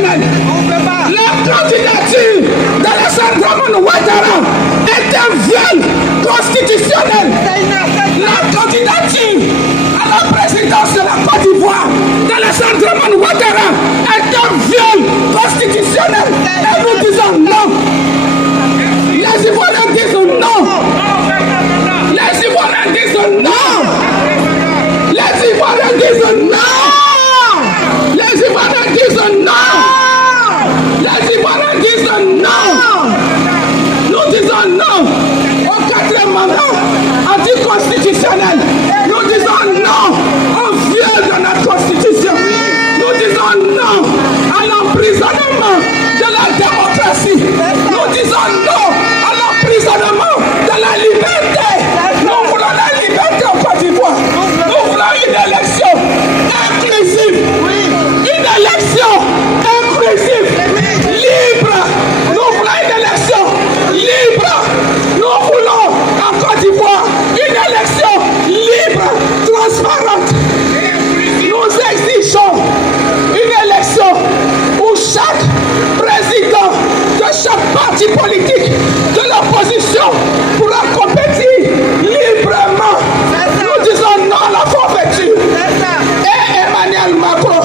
constitutionnelle. La candidature d'Alassane Dramane Ouattara est un viol constitutionnel. La candidature à la présidence de la Côte d'Ivoire d'Alassane Dramane Ouattara est un viol constitutionnel. Et nous disons non. Les Ivoiriens disent non. Les Ivoiriens disent non. Les Ivoiriens disent non. Les Ivoiriens disent non. Les Ivoiriens disent non. Nous disons non au 4e mandat anticonstitutionnel. Nous disons non au viol de notre constitution. Nous disons non à l'emprisonnement de la démocratie. Nous disons non à l'emprisonnement de la liberté. Nous voulons la liberté en Côte d'Ivoire. Nous voulons une élection inclusive. Une élection inclusive. Libre. Nous voulons une élection libre. Nous voulons en Côte d'Ivoire une élection libre, transparente. Nous exigeons une élection où chaque président de chaque parti politique de l'opposition pourra compétir librement. Nous disons non à la forfaiture. Et Emmanuel Macron